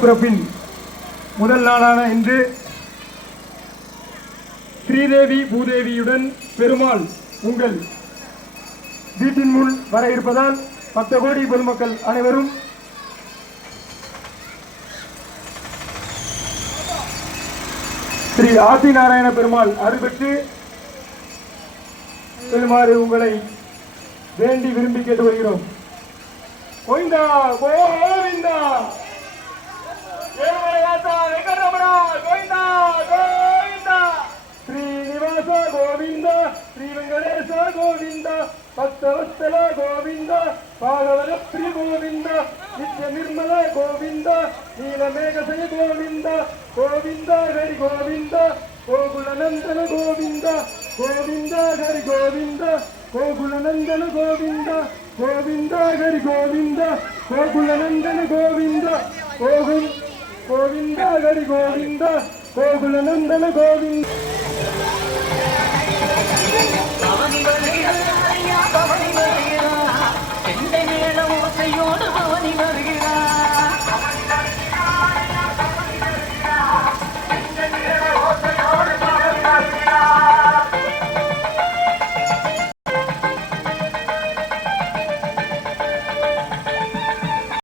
பிறப்பின் முதல் நாளான இன்று ஸ்ரீதேவி பூதேவியுடன் பெருமாள் உங்கள் வீட்டின் முன் வர இருப்பதால் 10 கோடி பொதுமக்கள் அனைவரும் ஸ்ரீ ஆதி நாராயண பெருமாள் அருள் பெற்று பெருமாறு உங்களை வேண்டி விரும்பி கேட்டு வருகிறோம். கோவிந்தா கோவிந்தா శ్రీనివాస గోవింద శ్రీ వెంకటేశ గోవింద భక్తవత్సల గోవింద భాగవత శ్రీ గోవింద నిత్య నిర్మల గోవింద నీలమేఘసయ గోవింద గోవింద హరి గోవింద గోకులనందన గోవింద గోవింద హరి గోవింద గోకులనందన గోవింద గోవింద హరి గోవింద గోకులనందన గోవింద గోవింద హరి గోవింద గోకులనందన గోవింద பவனி வரையா பவனி வரையா எந்த நேரம் ஓசையோடு